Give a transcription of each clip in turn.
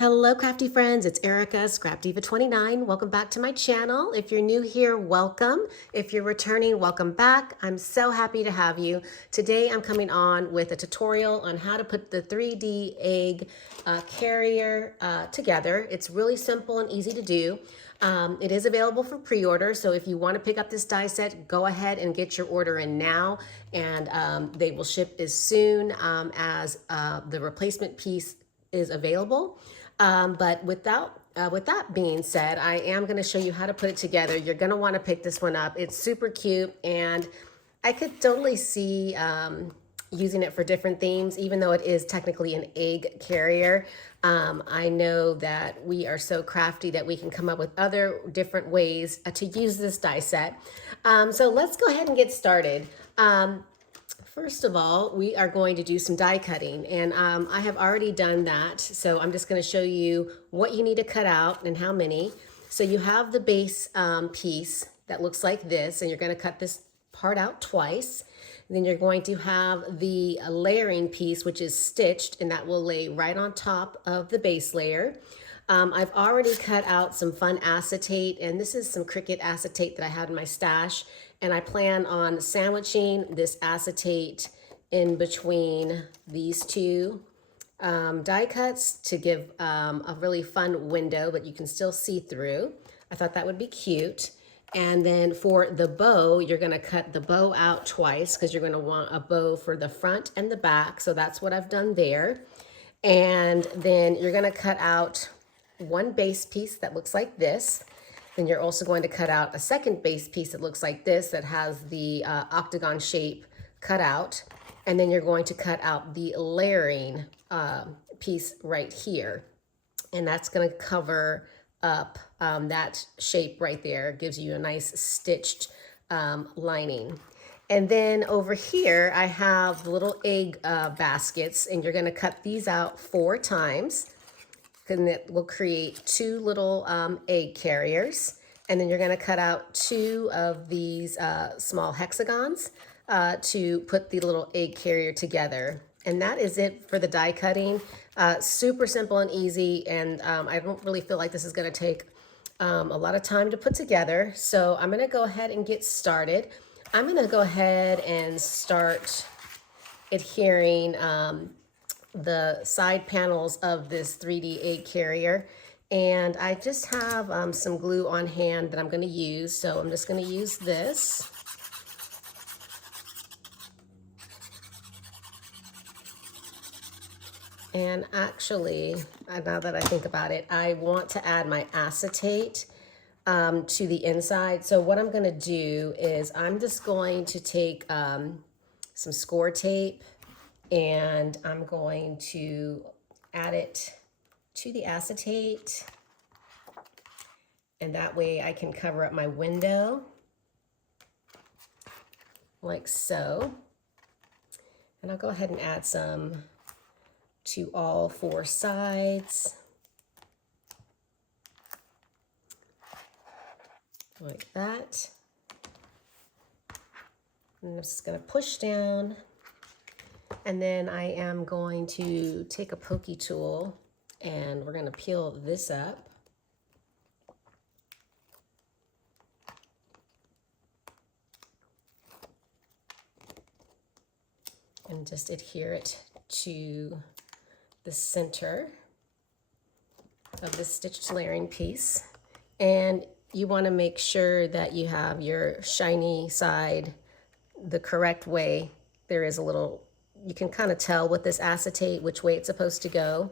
Hello, crafty friends. It's Erica, ScrapDiva 29. Welcome back to my channel. If you're new here, welcome. If you're returning, welcome back. I'm so happy to have you. Today, I'm coming on with a tutorial on how to put the 3D egg carrier together. It's really simple and easy to do. It is available for pre-order, so if you want to pick up this die set, go ahead and get your order in now, and they will ship as soon as the replacement piece is available. But with that being said, I am going to show you how to put it together. You're going to want to pick this one up. It's super cute, and I could totally see using it for different themes, even though it is technically an egg carrier. I know that we are so crafty that we can come up with other different ways to use this die set. So let's go ahead and get started. First of all, we are going to do some die cutting, and I have already done that. So I'm just going to show you what you need to cut out and how many. So you have the base piece that looks like this, and you're going to cut this part out twice. And then you're going to have the layering piece, which is stitched, and that will lay right on top of the base layer. I've already cut out some fun acetate, and this is some Cricut acetate that I had in my stash, and I plan on sandwiching this acetate in between these two die cuts to give a really fun window, but you can still see through. I thought that would be cute. And then for the bow, you're going to cut the bow out twice because you're going to want a bow for the front and the back. So that's what I've done there. And then you're going to cut out one base piece that looks like this. Then you're also going to cut out a second base piece that looks like this that has the octagon shape cut out. And then you're going to cut out the layering piece right here. And that's going to cover up that shape right there. It gives you a nice stitched lining. And then over here, I have the little egg baskets, and you're going to cut these out 4 times. And it will create 2 little egg carriers. And then you're going to cut out 2 of these small hexagons to put the little egg carrier together. And that is it for the die cutting. Super simple and easy, and I don't really feel like this is going to take a lot of time to put together. So I'm going to go ahead and get started. I'm going to go ahead and start adhering the side panels of this 3D egg carrier. And I just have some glue on hand that I'm going to use. So I'm just going to use this. And actually, now that I think about it, I want to add my acetate to the inside. So what I'm going to do is I'm just going to take some score tape, and I'm going to add it to the acetate. And that way I can cover up my window like so. And I'll go ahead and add some to all 4 sides like that. And I'm just going to push down, and then I am going to take a pokey tool and we're going to peel this up. And just adhere it to the center of the stitched layering piece. And you want to make sure that you have your shiny side the correct way. There is a little, you can kind of tell with this acetate which way it's supposed to go.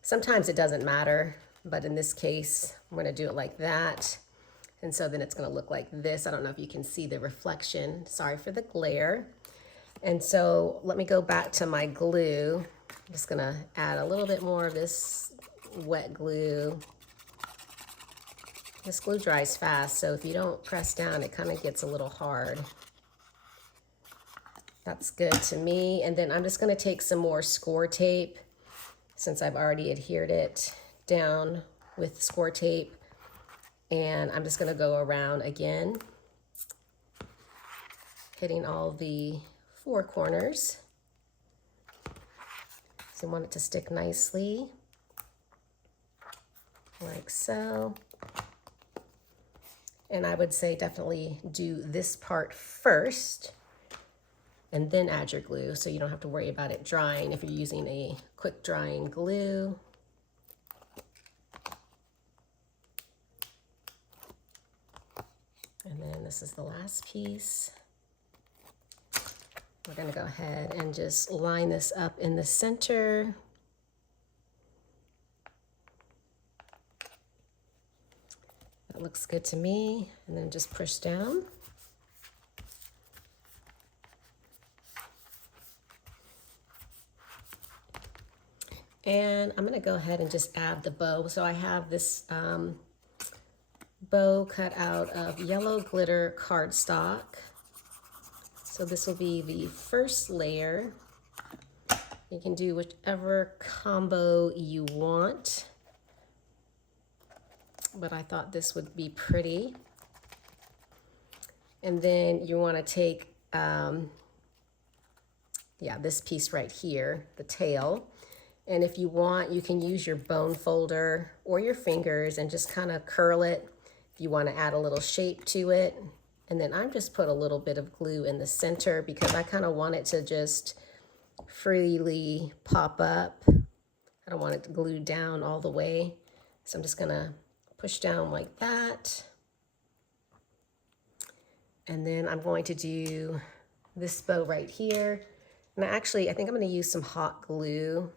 Sometimes it doesn't matter, but in this case, I'm going to do it like that. And so then it's going to look like this. I don't know if you can see the reflection. Sorry for the glare. And so let me go back to my glue. I'm just going to add a little bit more of this wet glue. This glue dries fast, so if you don't press down, it kind of gets a little hard. That's good to me. And then I'm just going to take some more score tape, since I've already adhered it down with score tape. And I'm just going to go around again, hitting all the 4 corners. So you want it to stick nicely. like so. And I would say definitely do this part first and then add your glue so you don't have to worry about it drying if you're using a quick drying glue. And then this is the last piece. We're gonna go ahead and just line this up in the center. That looks good to me. And then just push down. And I'm gonna go ahead and just add the bow. So I have this bow cut out of yellow glitter cardstock. So this will be the first layer. You can do whichever combo you want, but I thought this would be pretty. And then you want to take, this piece right here, the tail. And if you want, you can use your bone folder or your fingers and just kind of curl it if you want to add a little shape to it. And then I'm just put a little bit of glue in the center because I kind of want it to just freely pop up. I don't want it glued down all the way. So I'm just gonna push down like that. And then I'm going to do this bow right here. And I think I'm gonna use some hot glue.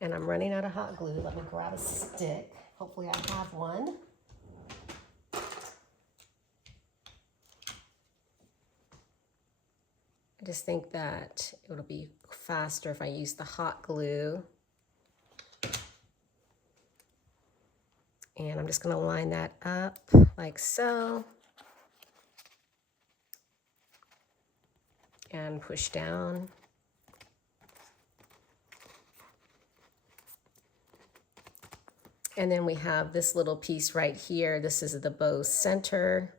And I'm running out of hot glue. Let me grab a stick. Hopefully I have one. I just think that it'll be faster if I use the hot glue. And I'm just gonna line that up like so. And push down. And then we have this little piece right here. This is the bow center.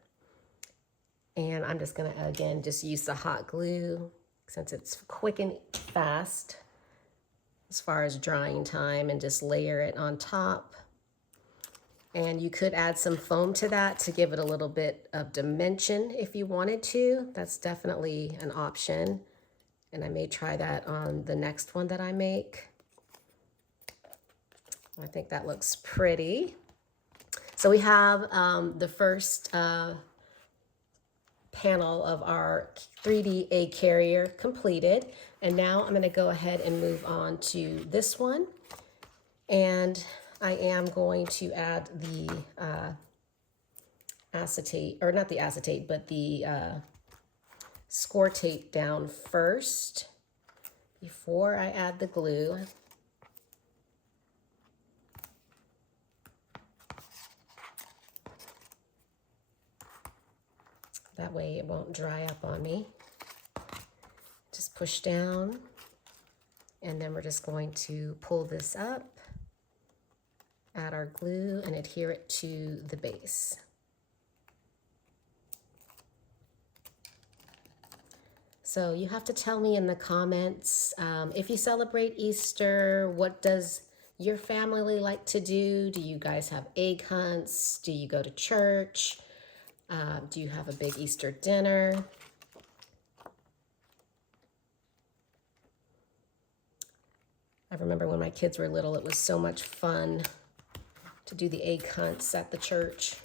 And I'm just gonna, again, just use the hot glue since it's quick and fast as far as drying time, and just layer it on top. And you could add some foam to that to give it a little bit of dimension if you wanted to. That's definitely an option. And I may try that on the next one that I make. I think that looks pretty. So we have the first panel of our 3D egg carrier completed. And now I'm going to go ahead and move on to this one. And I am going to add the acetate, or not the acetate, but the score tape down first before I add the glue. That way it won't dry up on me. Just push down, and then we're just going to pull this up, add our glue, and adhere it to the base. So you have to tell me in the comments if you celebrate Easter, what does your family like to do? Do you guys have egg hunts? Do you go to church? Do you have a big Easter dinner? I remember when my kids were little, it was so much fun to do the egg hunts at the church.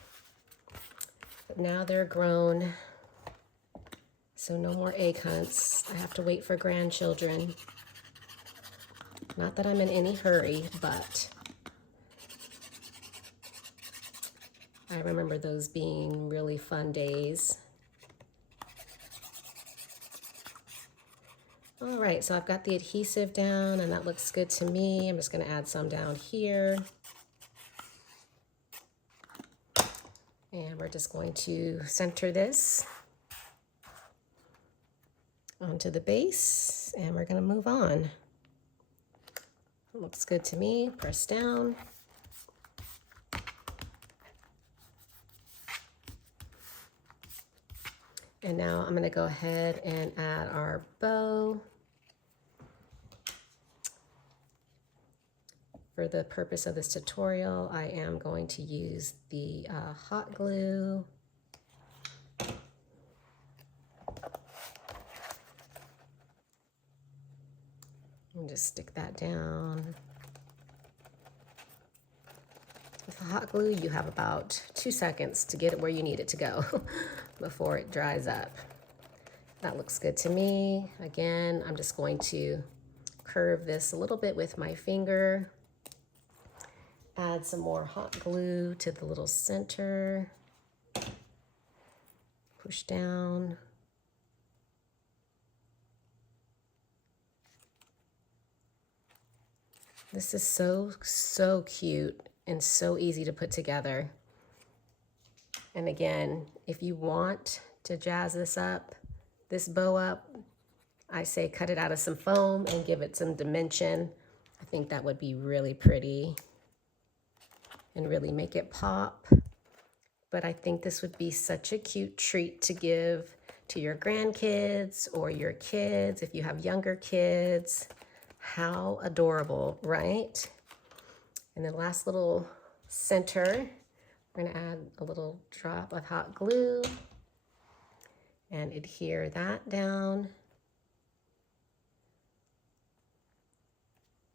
But now they're grown, so no more egg hunts. I have to wait for grandchildren. Not that I'm in any hurry, but I remember those being really fun days. All right, so I've got the adhesive down and that looks good to me. I'm just gonna add some down here. And we're just going to center this onto the base, and we're gonna move on. It looks good to me. Press down. And now I'm gonna go ahead and add our bow. For the purpose of this tutorial, I am going to use the hot glue. And just stick that down. With the hot glue, you have about 2 seconds to get it where you need it to go before it dries up. That looks good to me. Again, I'm just going to curve this a little bit with my finger. Add some more hot glue to the little center. Push down. This is so cute and so easy to put together. And again, if you want to jazz this up, this bow up, I say cut it out of some foam and give it some dimension. I think that would be really pretty and really make it pop. But I think this would be such a cute treat to give to your grandkids or your kids if you have younger kids. How adorable, right? And the last little center, we're gonna add a little drop of hot glue and adhere that down.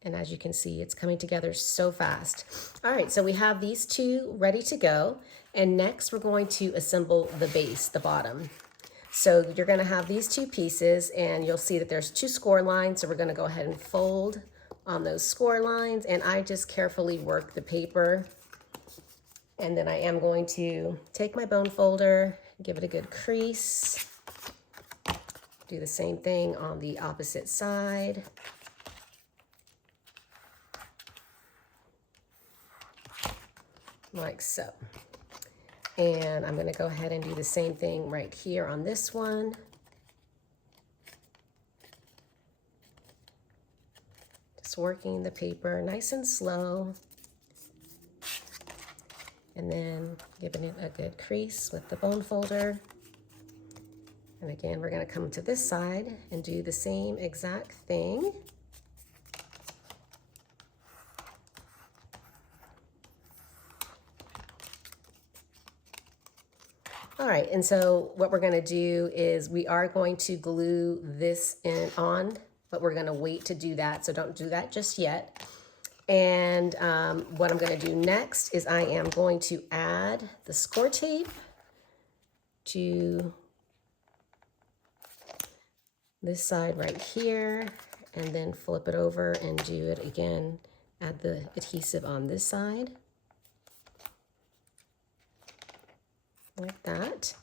And as you can see, it's coming together so fast. All right, so we have these two ready to go. And next we're going to assemble the base, the bottom. So you're gonna have these two pieces and you'll see that there's 2 score lines. So we're gonna go ahead and fold on those score lines. And I just carefully work the paper. And then I am going to take my bone folder, give it a good crease. Do the same thing on the opposite side. Like so. And I'm going to go ahead and do the same thing right here on this one. Just working the paper nice and slow. And then giving it a good crease with the bone folder. And again, we're going to come to this side and do the same exact thing. All right, and so what we're gonna do is we are going to glue this on, but we're gonna wait to do that, so don't do that just yet. And what I'm gonna do next is I am going to add the score tape to this side right here, and then flip it over and do it again. Add the adhesive on this side. Like that.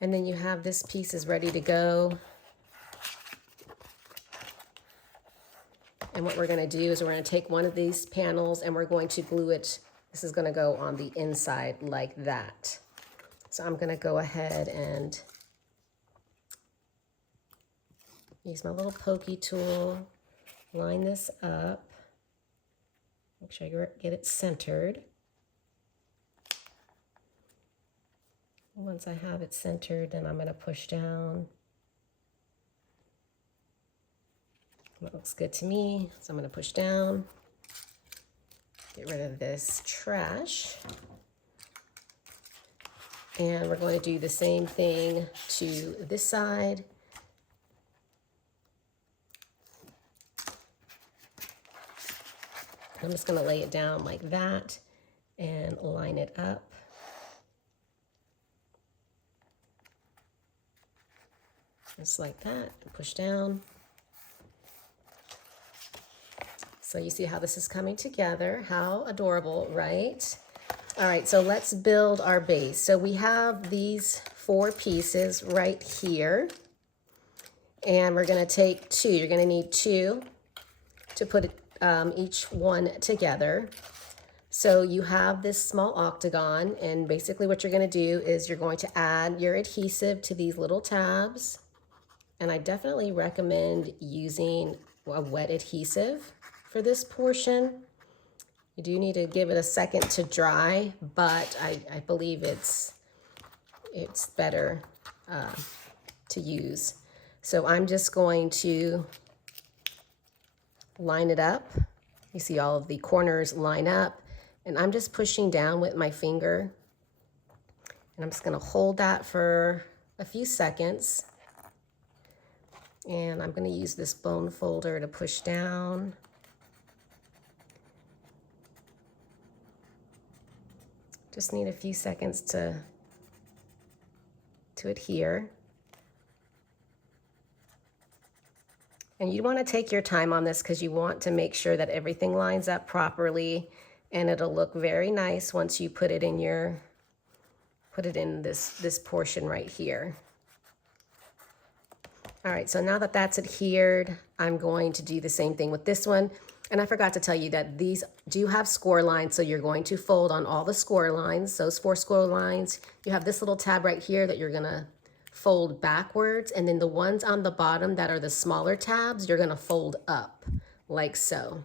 And then you have this piece is ready to go. And what we're going to do is we're going to take one of these panels and we're going to glue it. This is going to go on the inside like that. So I'm going to go ahead and use my little pokey tool, line this up, make sure I get it centered. Once I have it centered, then I'm going to push down. That looks good to me, so I'm going to push down. Get rid of this trash. And we're going to do the same thing to this side. I'm just going to lay it down like that and line it up. Just like that, push down. So you see how this is coming together. How adorable, right? All right, so let's build our base. So we have these 4 pieces right here. And we're gonna take 2. You're gonna need 2 to put each one together. So you have this small octagon, and basically what you're gonna do is you're going to add your adhesive to these little tabs. And I definitely recommend using a wet adhesive for this portion. You do need to give it a second to dry, but I believe it's better to use. So I'm just going to line it up. You see all of the corners line up, and I'm just pushing down with my finger, and I'm just gonna hold that for a few seconds. And I'm gonna use this bone folder to push down. Just need a few seconds to adhere. And you want to take your time on this because you want to make sure that everything lines up properly, and it'll look very nice once you put it in this portion right here. All right, so now that that's adhered, I'm going to do the same thing with this one. And I forgot to tell you that these do have score lines, so you're going to fold on all the score lines, those 4 score lines. You have this little tab right here that you're gonna fold backwards, and then the ones on the bottom that are the smaller tabs, you're gonna fold up, like so.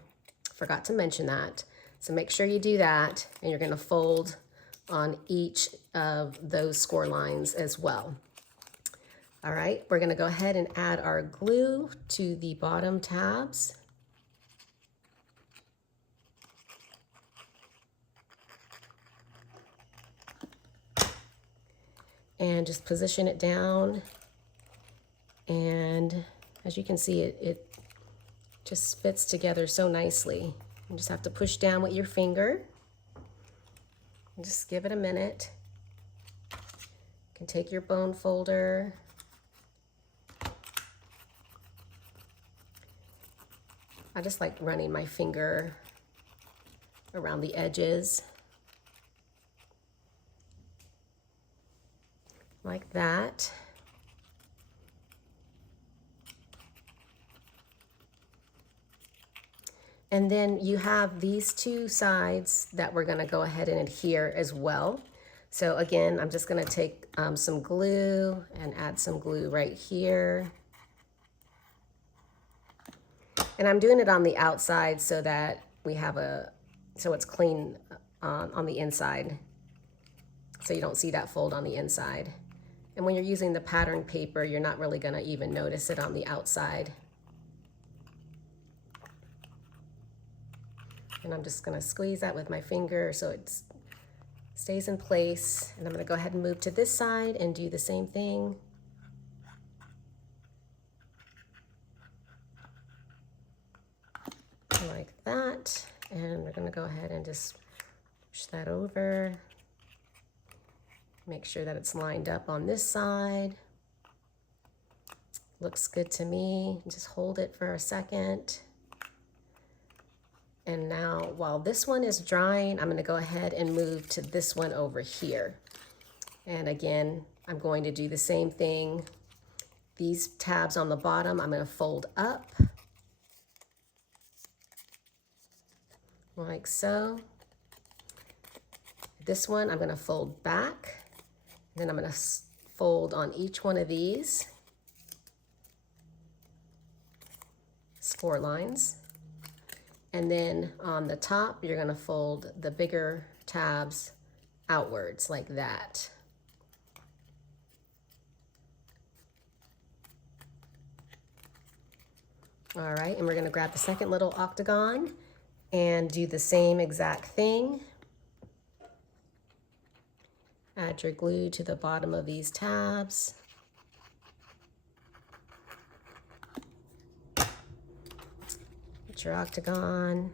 Forgot to mention that. So make sure you do that, and you're gonna fold on each of those score lines as well. All right, we're gonna go ahead and add our glue to the bottom tabs. And just position it down. And as you can see, it just fits together so nicely. You just have to push down with your finger. And just give it a minute. You can take your bone folder. I just like running my finger around the edges. Like that. And then you have these 2 sides that we're gonna go ahead and adhere as well. So again, I'm just gonna take some glue and add some glue right here. And I'm doing it on the outside so that we have so it's clean on the inside. So you don't see that fold on the inside. And when you're using the pattern paper, you're not really gonna even notice it on the outside. And I'm just gonna squeeze that with my finger so it stays in place. And I'm gonna go ahead and move to this side and do the same thing. Like that. And we're gonna go ahead and just push that over. Make sure that it's lined up on this side. Looks good to me. Just hold it for a second. And now while this one is drying, I'm gonna go ahead and move to this one over here. And again, I'm going to do the same thing. These tabs on the bottom, I'm gonna fold up. Like so. This one, I'm gonna fold back. Then I'm gonna fold on each one of these score lines. And then on the top, you're gonna fold the bigger tabs outwards like that. All right, and we're gonna grab the second little octagon and do the same exact thing. Add your glue to the bottom of these tabs. Get your octagon.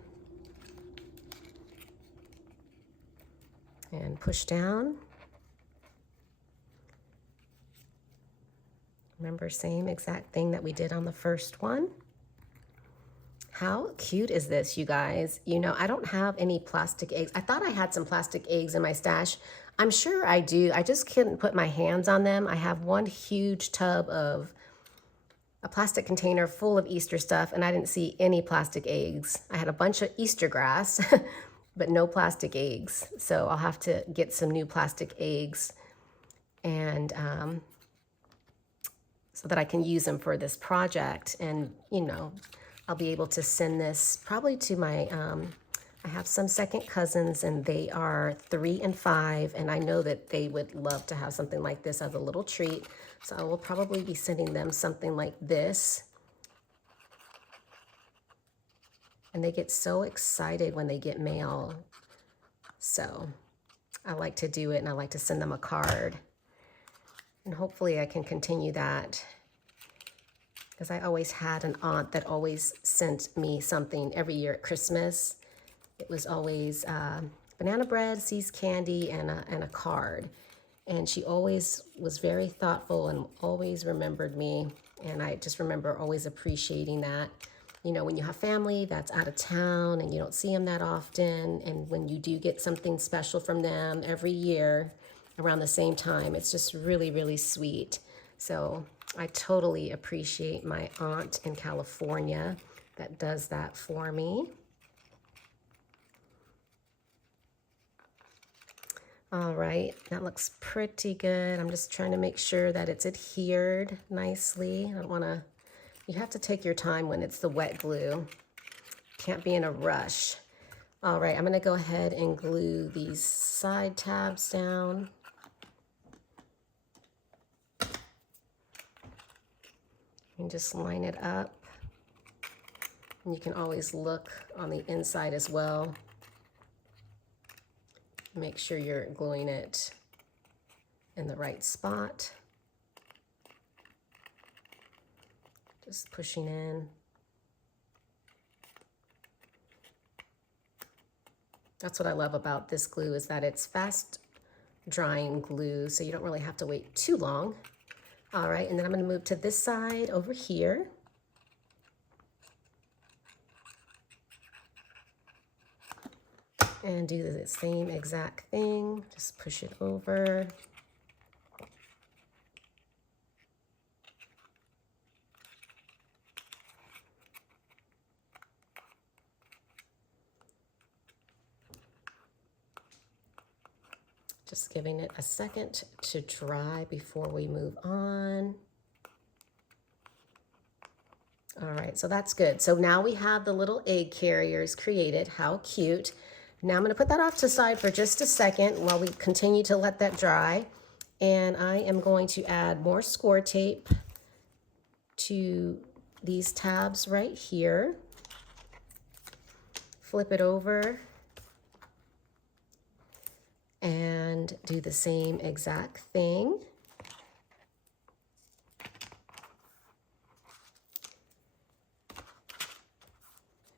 And push down. Remember, same exact thing that we did on the first one. How cute is this, you guys? You know, I don't have any plastic eggs. I thought I had some plastic eggs in my stash. I'm sure I do. I just couldn't put my hands on them. I have one huge tub of a plastic container full of Easter stuff, and I didn't see any plastic eggs. I had a bunch of Easter grass, but no plastic eggs. So I'll have to get some new plastic eggs and so that I can use them for this project. And, you know, I'll be able to send this probably to my, I have some second cousins, and they are 3 and 5, and I know that they would love to have something like this as a little treat. So I will probably be sending them something like this. And they get so excited when they get mail. So I like to do it, and I like to send them a card. And hopefully I can continue that, because I always had an aunt that always sent me something every year at Christmas. It was always banana bread, See's candy, and a card. And she always was very thoughtful and always remembered me. And I just remember always appreciating that. You know, when you have family that's out of town and you don't see them that often, and when you do get something special from them every year around the same time, it's just really, really sweet. So I totally appreciate my aunt in California that does that for me. All right, that looks pretty good. I'm just trying to make sure that it's adhered nicely. I don't want to, you have to take your time when it's the wet glue. Can't be in a rush. All right, I'm going to go ahead and glue these side tabs down. And just line it up. And you can always look on the inside as well. Make sure you're gluing it in the right spot. Just pushing in. That's what I love about this glue, is that it's fast drying glue, so you don't really have to wait too long. All right, and then I'm going to move to this side over here. And do the same exact thing. Just push it over. Just giving it a second to dry before we move on. All right, so that's good. So now we have the little egg carriers created. How cute. Now I'm going to put that off to the side for just a second while we continue to let that dry. And I am going to add more score tape to these tabs right here. Flip it over and do the same exact thing.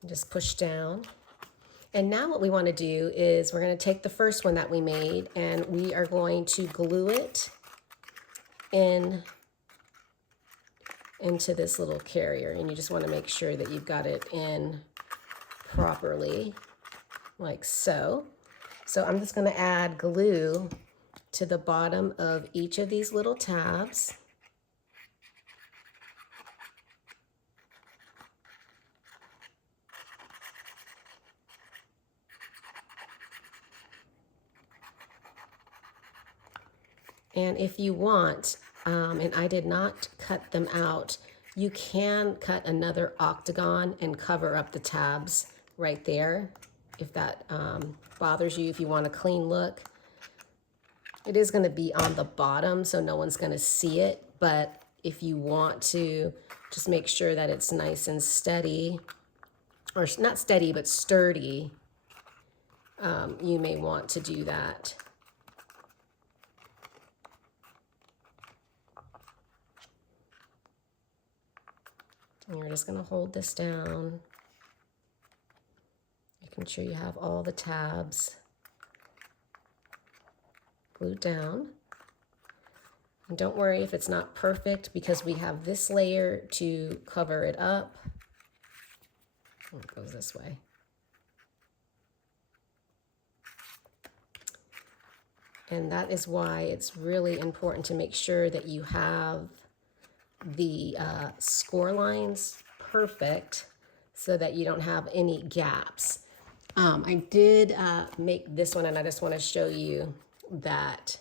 Just push down. And now what we want to do is we're going to take the first one that we made and we are going to glue it into this little carrier. And you just want to make sure that you've got it in properly, like so. So I'm just going to add glue to the bottom of each of these little tabs. And if you want, and I did not cut them out, you can cut another octagon and cover up the tabs right there if that bothers you, if you want a clean look. It is going to be on the bottom, so no one's going to see it, but if you want to just make sure that it's nice and steady, or not steady, but sturdy, you may want to do that. And you're just going to hold this down, making sure you have all the tabs glued down. And don't worry if it's not perfect, because we have this layer to cover it up. Oh, it goes this way. And that is why it's really important to make sure that you have the score lines perfect so that you don't have any gaps. I did make this one, and I just want to show you that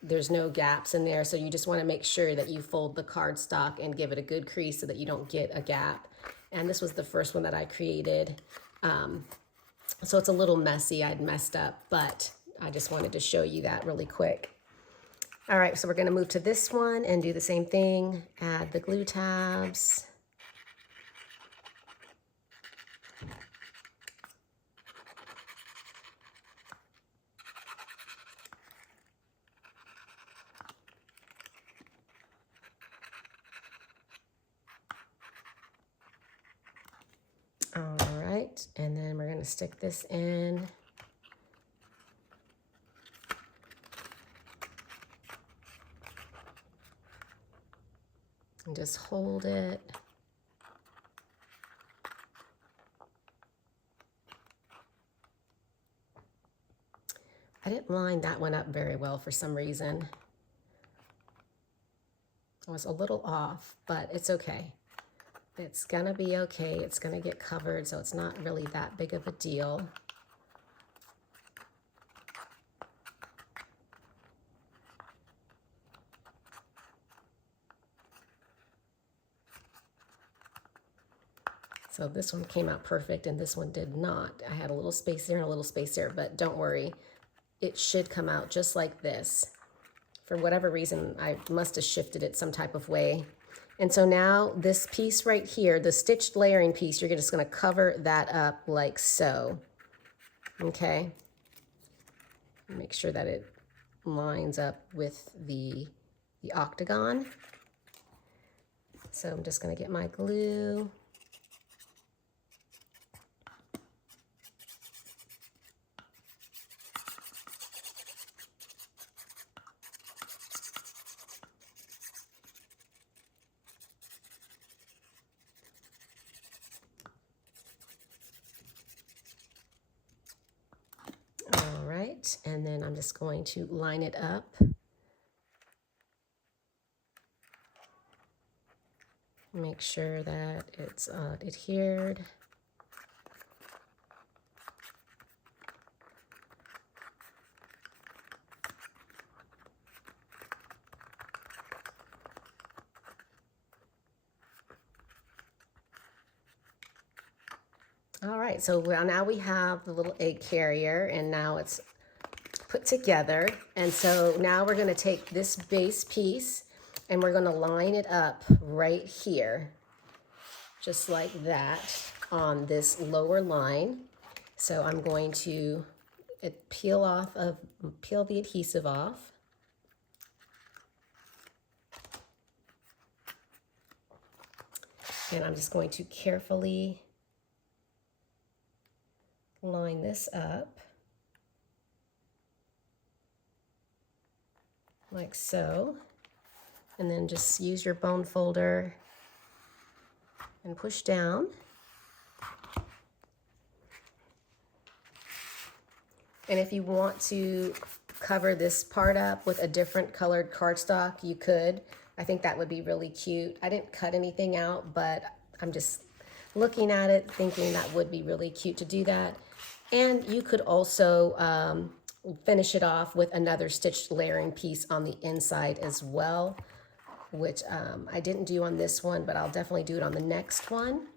there's no gaps in there. So you just want to make sure that you fold the cardstock and give it a good crease so that you don't get a gap. And this was the first one that I created. So it's a little messy. I'd messed up, but I just wanted to show you that really quick. All right, so we're going to move to this one and do the same thing. Add the glue tabs. All right, and then we're gonna stick this in. And just hold it. I didn't line that one up very well for some reason. I was a little off, but it's okay. It's gonna be okay. It's gonna get covered, so it's not really that big of a deal. So this one came out perfect and this one did not. I had a little space there and a little space there, but don't worry. It should come out just like this. For whatever reason, I must have shifted it some type of way. And so now this piece right here, the stitched layering piece, you're just gonna cover that up like so, okay? Make sure that it lines up with the octagon. So I'm just gonna get my glue. And then I'm just going to line it up. Make sure that it's adhered. All right, so now we have the little egg carrier, and now it's put together. And so now we're gonna take this base piece and we're gonna line it up right here, just like that on this lower line. So I'm going to peel the adhesive off. And I'm just going to carefully line this up. Like so, and then just use your bone folder and push down. And if you want to cover this part up with a different colored cardstock, you could. I think that would be really cute. I didn't cut anything out, but I'm just looking at it thinking that would be really cute to do that. And you could also finish it off with another stitched layering piece on the inside as well, which I didn't do on this one, but I'll definitely do it on the next one.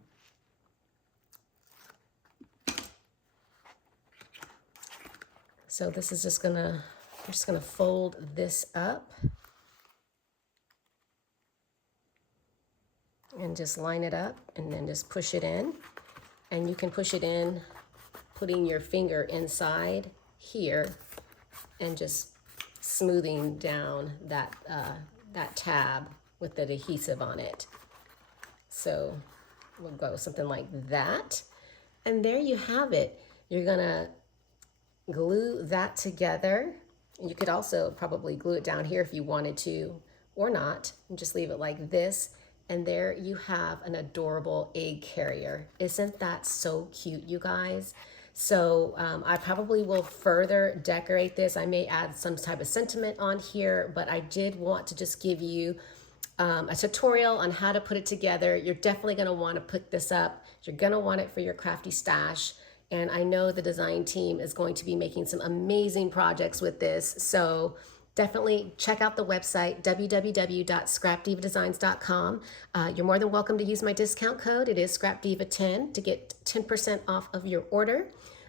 So this is I'm just gonna fold this up and just line it up and then just push it in. And you can push it in putting your finger inside here and just smoothing down that tab with the adhesive on it. So we'll go something like that. And there you have it. You're gonna glue that together. You could also probably glue it down here if you wanted to, or not, and just leave it like this. And there you have an adorable egg carrier. Isn't that so cute, you guys? So I probably will further decorate this. I may add some type of sentiment on here, but I did want to just give you a tutorial on how to put it together. You're definitely gonna wanna put this up. You're gonna want it for your crafty stash. And I know the design team is going to be making some amazing projects with this. So definitely check out the website, www.scrapdivadesigns.com. You're more than welcome to use my discount code. It is ScrapDiva10 to get 10% off of your order.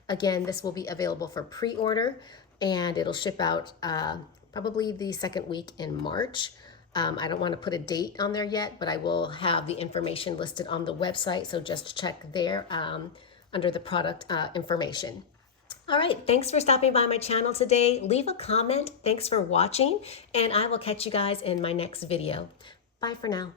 Again, this will be available for pre-order and it'll ship out probably the second week in March. I don't want to put a date on there yet, but I will have the information listed on the website. So just check there under the product information. All right, thanks for stopping by my channel today. Leave a comment. Thanks for watching, and I will catch you guys in my next video. Bye for now.